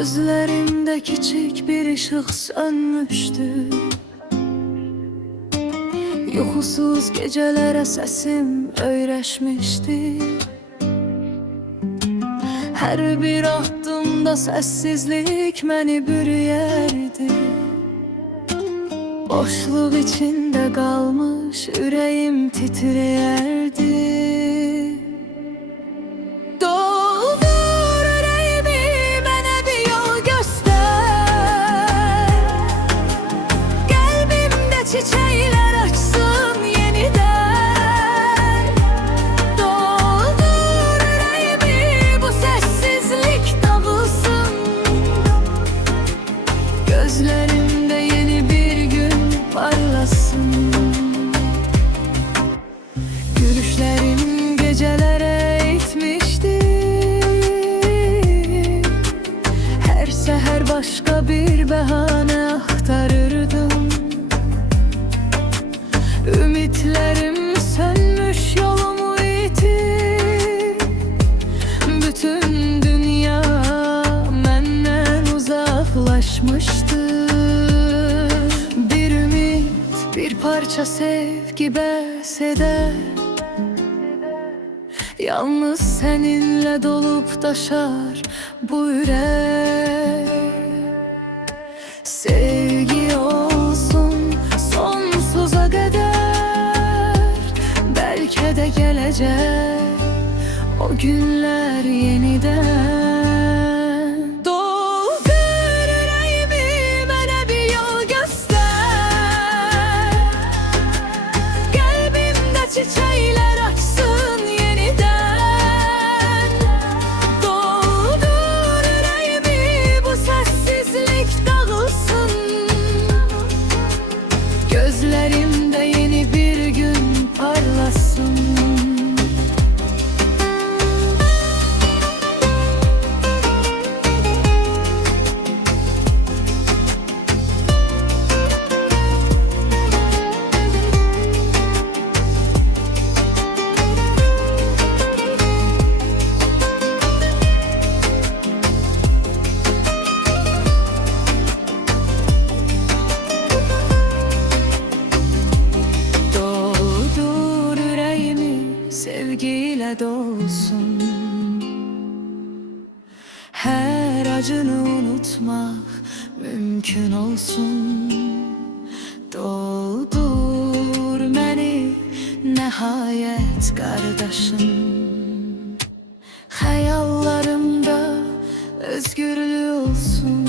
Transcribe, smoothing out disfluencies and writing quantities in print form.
Gözlerimde küçük bir ışık sönmüştü. Yuxusuz gecelere sesim öyrəşmişdi. Her bir addımda sessizlik məni bürüyərdi. Boşluq içində qalmış ürəyim titrəyərdi. Doldur ürəyimi, mənə bir yol göstər. Qəlbimdə çiçəklər açsın yenidən. Doldur ürəyimi, bu səssizlik dağılsın. Gözlərimdə yeni bir gün parlasın. Gülüşlerin gecelere itmişti. Her seher başka bir bahane aktarırdım. Ümitlerim sönmüş, yolumu itip. Bütün dünya benden uzaklaşmıştı. Bir ümit, bir parça sevgi bəs eder. Yalnız seninle dolup taşar bu yürek. Sevgi olsun sonsuza kadar. Belki de gelecek o günler yeniden. Doldur yüreğimi, bana bir yol göster. Kalbimde çiçekler açsın yeniden. Doldur yüreğimi, bu sessizlik dağılsın. Gözlerimde yeni bir gün parlasın. Sevgiyle dolsun. Her acını unutmak mümkün olsun. Doldur beni nihayet kardeşim. Hayallarımda özgürlüğü olsun.